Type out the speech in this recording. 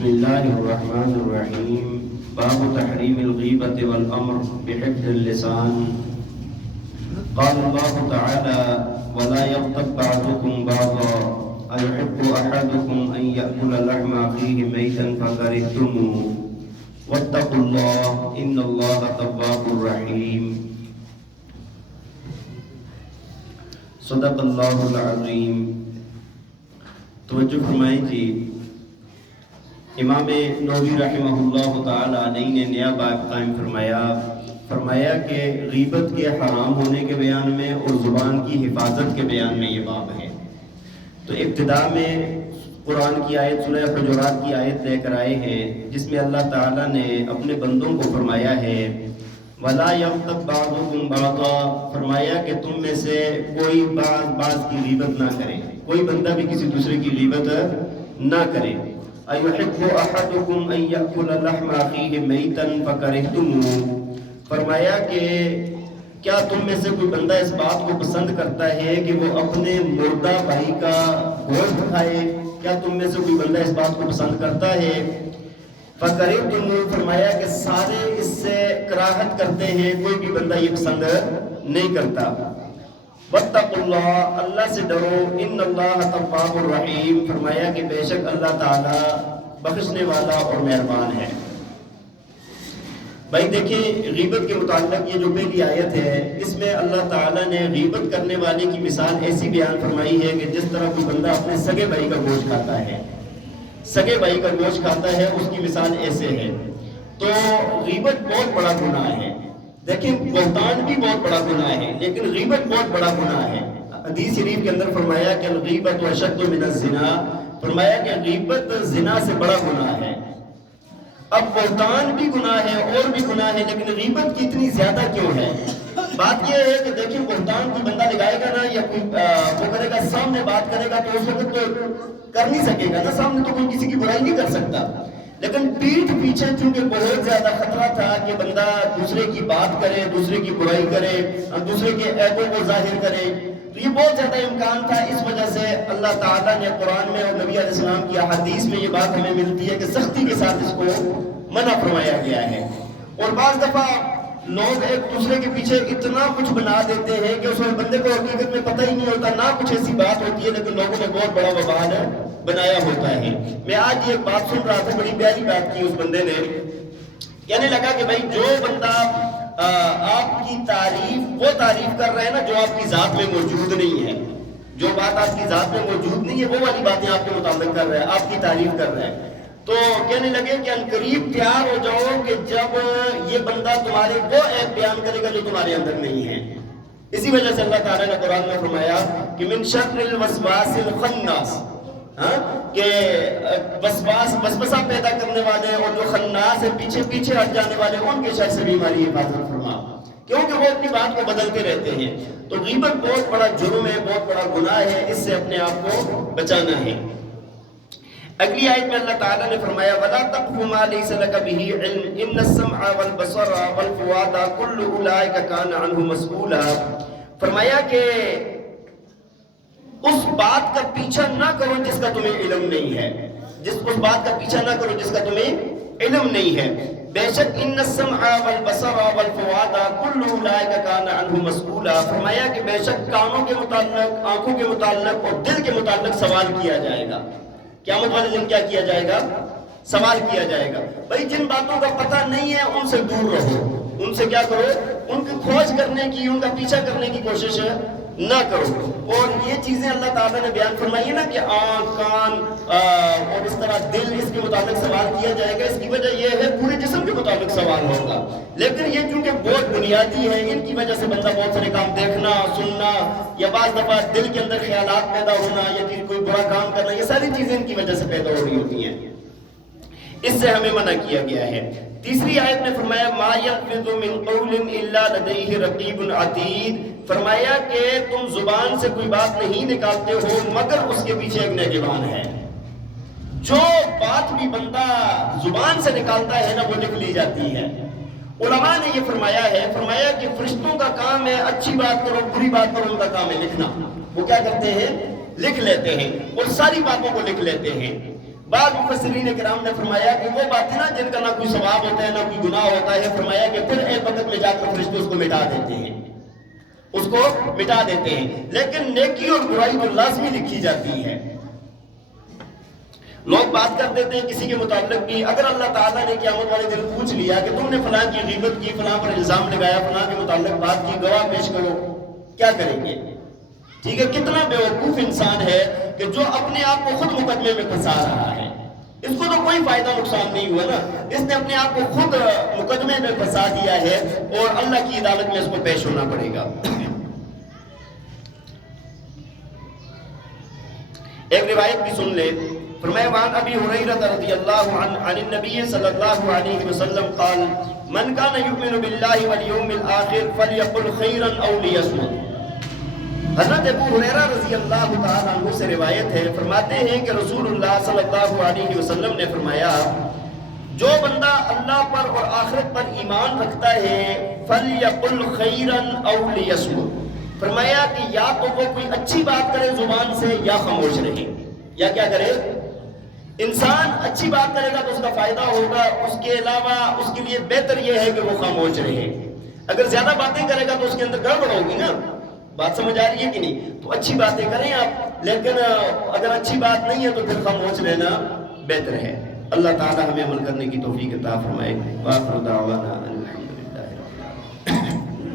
بسم الله الرحمن الرحيم. باب تحريم الغيبة والأمر بحفظ اللسان. قال الله تعالى: ولا يغتب بعضكم بعضا أيحب أحدكم أن يأكل لحم أخيه ميتا فكرهتموه واتقوا الله إن الله تواب رحيم. صدق اللہ العظیم. توجہ فرمائیں جی، امام نووی رحمہ اللہ تعالی علیہ نے نیا باب قائم فرمایا کہ غیبت کے حرام ہونے کے بیان میں اور زبان کی حفاظت کے بیان میں یہ باب ہے. تو ابتدا میں قرآن کی آیت سورہ حجرات کی آیت لے کر آئے ہیں جس میں اللہ تعالیٰ نے اپنے بندوں کو فرمایا ہے وَلَا يَغْتَبْ بَعْضُكُمْ بَعْضًا، فرمایا کہ تم میں سے کوئی بعض کی غیبت نہ کرے، کوئی بندہ بھی کسی دوسرے کی غیبت نہ کرے. أَيُحِبُّ أَحَدُكُمْ أَن يَأْكُلَ لَحْمَ أَخِيهِ مَيْتًا فَكَرِهْتُمُوهُ، فرمایا کہ کیا تم میں سے کوئی بندہ اس بات کو پسند کرتا ہے کہ وہ اپنے مردہ بھائی کا گوشت کھائے؟ کیا تم میں سے کوئی بندہ اس بات کو پسند کرتا ہے؟ فَكَرِهْتُمُوهُ، فرمایا کہ سارے اس سے کراہت کرتے ہیں، کوئی بھی بندہ یہ پسند نہیں کرتا. وَاتَّقُوا اللَّهَ، اللہ سے ڈرو، إِنَّ اللَّهَ تَوَّابٌ رَحِيمٌ، فرمایا کہ بے شک اللہ تعالیٰ بخشنے والا اور مہربان ہے. بھائی دیکھیں، غیبت کے متعلق یہ جو پہلی آیت ہے اس میں اللہ تعالیٰ نے غیبت کرنے والے کی مثال ایسی بیان فرمائی ہے کہ جس طرح کوئی بندہ اپنے سگے بھائی کا گوشت کھاتا ہے، سگے بھائی کا گوشت کھاتا ہے، اس کی مثال ایسے ہے. تو غیبت بہت بڑا گناہ ہے. دیکھیں، بہتان بھی بہت بڑا گناہ ہے لیکن غیبت بہت بڑا گناہ ہے. حدیث شریف کے اندر فرمایا کہ الغیبت اشد من الزنا، فرمایا کہ غیبت زنا سے بڑا گناہ ہے. اب بہتان بھی گناہ ہے اور بھی گناہ ہے لیکن غیبت کی اتنی زیادہ کیوں ہے؟ بات یہ ہے کہ دیکھیں، بہتان کوئی بندہ لگائے گا نا یا کوئی وہ کرے گا، سامنے بات کرے گا تو اس وقت تو کر نہیں سکے گا نا، سامنے تو کوئی کسی کی برائی نہیں کر سکتا. لیکن پیٹھ پیچھے چونکہ بہت زیادہ خطرہ تھا کہ بندہ دوسرے کی بات کرے، دوسرے کی برائی کرے، دوسرے کے عیبوں کو ظاہر کرے، تو یہ بہت زیادہ امکان تھا. اس وجہ سے اللہ تعالیٰ نے قرآن میں اور نبی علیہ السلام کی احادیث میں یہ بات ہمیں ملتی ہے کہ سختی کے ساتھ اس کو منع فرمایا گیا ہے. اور بعض دفعہ لوگ ایک دوسرے کے پیچھے اتنا کچھ بنا دیتے ہیں کہ اس بندے کو حقیقت میں پتہ ہی نہیں ہوتا، نہ کچھ ایسی بات ہوتی ہے لیکن لوگوں نے بہت بڑا وبال بنایا ہوتا ہے. میں آج یہ بات سن رہا تھا، بڑی پیاری بات کی اس بندے نے، کہنے لگا کہ بھائی جو بندہ آپ کی تعریف وہ تعریف کر رہے ہیں نا جو آپ کی ذات میں موجود نہیں ہے، جو بات آپ کی ذات میں موجود نہیں ہے وہ والی باتیں آپ کے مطابق کر رہے ہیں، آپ کی تعریف کر رہے ہیں. تو کہنے لگے کہ عنقریب تیار ہو جاؤ کہ جب یہ بندہ تمہارے وہ عیب بیان کرے گا جو تمہارے اندر نہیں ہے. اسی وجہ سے اللہ تعالیٰ نے قرآن میں فرمایا کہ من شر الوسواس الخناس، کہ وسوسہ پیدا کرنے والے اور جو خناس ہے پیچھے ہٹ جانے والے، ان کے شر سے بھی ہماری حفاظت فرما، کیونکہ وہ اپنی بات کو بدلتے رہتے ہیں. تو غیبت بہت بڑا جرم ہے، بہت بڑا گناہ ہے، اس سے اپنے آپ کو بچانا ہے. اگلی آیت میں اللہ تعالیٰ نے فرمایا وَلَا تَقْفُ مَا لَيْسَ لَكَ بِهِ عِلْمٌ إِنَّ السَّمْعَ وَالْبَصَرَ وَالْفُؤَادَ كُلُّ أُولَٰئِكَ كَانَ عَنْهُ مَسْئُولًا، فرمایا کہ اس بات کا پیچھا نہ کرو جس کا تمہیں علم نہیں ہے، اس بات کا پیچھا نہ کرو جس کا تمہیں علم نہیں ہے. بے شک ان السمع والبصر والفؤاد كل اولئک کان عنہ مسئولا، فرمایا کہ بے شک کانوں کے متعلق، آنکھوں کے متعلق اور دل کے متعلق سوال کیا جائے گا. قیامت والے دن کیا کیا جائے گا؟ سوال کیا جائے گا. بھائی جن باتوں کا پتہ نہیں ہے ان سے دور رہو، ان سے کیا کرو؟ ان کی کھوج کرنے کی، ان کا پیچھا کرنے کی کوشش نہ کرو. اور یہ چیزیں اللہ تعالیٰ نے بیان فرمائی ہے نا کہ آنکھ، کان اور اس طرح دل، اس کے متعلق سوال کیا جائے گا. اس کی وجہ یہ ہے پورے جسم کے متعلق سوال ہوگا، لیکن یہ چونکہ بہت بنیادی ہے، ان کی وجہ سے بندہ بہت سارے کام دیکھنا، سننا، یا بعض دفعہ دل کے اندر خیالات پیدا ہونا یا پھر کوئی برا کام کرنا، یہ ساری چیزیں ان کی وجہ سے پیدا ہو رہی ہوتی ہیں. اس سے ہمیں منع کیا گیا ہے. تیسری آیت میں فرمایا ما یلفظ من قول الا لدیہ رقیب عتید، فرمایا کہ تم زبان سے کوئی بات نہیں نکالتے ہو مگر اس کے پیچھے ایک نگہبان ہے. جو بات بھی بندہ زبان سے نکالتا ہے نا وہ لکھ لی جاتی ہے. علماء نے یہ فرمایا کہ فرشتوں کا کام ہے اچھی بات کرو بری بات کرو، ان کا کام ہے لکھنا. وہ کیا کرتے ہیں؟ لکھ لیتے ہیں اور ساری باتوں کو لکھ لیتے ہیں. بعض مفسرین کرام نے فرمایا کہ وہ باتیں نا جن کا نہ کوئی ثواب ہوتا ہے نہ کوئی گناہ ہوتا ہے، فرمایا کہ پھر ایک وقت میں جا کر فرشتے اس کو مٹا دیتے ہیں، اس کو مٹا دیتے ہیں، لیکن نیکی اور برائی تو لازمی لکھی جاتی ہے۔ لوگ بات کر دیتے ہیں کسی کے متعلق بھی، اگر اللہ تعالیٰ نے قیامت والے دن پوچھ لیا کہ تم نے فلاں کی غیبت کی، فلاں پر الزام لگایا، فلاں کے متعلق بات کی، گواہ پیش کرو، کیا کریں گے؟ ٹھیک ہے، کتنا بیوقوف انسان ہے کہ جو اپنے آپ کو خود مقدمے میں پھنسا رہا ہے، اس کو تو کوئی فائدہ نقصان نہیں ہوا نا، اس نے اپنے آپ کو خود مقدمے میں پھنسا دیا ہے اور اللہ کی عدالت میں اس کو پیش ہونا پڑے گا۔ ایک روایت بھی سن لے، فرمایا وعن ابی ہریرہ رضی اللہ عنہ عن النبی صلی اللہ علیہ وسلم قال من کان یؤمن باللہ والیوم الآخر فلیقل خیرا او لیصمت۔ حضرت ابو ہریرہ رضی اللہ تعالیٰ عنہ سے روایت ہے، فرماتے ہیں کہ رسول اللہ صلی اللہ علیہ وسلم نے فرمایا جو بندہ اللہ پر اور آخرت پر ایمان رکھتا ہے فلیقل خیرا او لیصمت، فرمایا کہ یا تو وہ کوئی اچھی بات کرے زبان سے یا خاموش رہے، یا کیا کرے؟ انسان اچھی بات کرے گا تو اس کا فائدہ ہوگا، اس کے علاوہ اس کے لیے بہتر یہ ہے کہ وہ خاموش رہے۔ اگر زیادہ باتیں کرے گا تو اس کے اندر گڑبڑ ہوگی نا، بات سمجھ آ رہی ہے کہ نہیں؟ تو اچھی باتیں کریں آپ، لیکن اگر اچھی بات نہیں ہے تو پھر خاموش رہنا بہتر ہے۔ اللہ تعالی ہمیں عمل کرنے کی توفیق عطا فرمائے۔ وآخر دعوانا الحمدللہ۔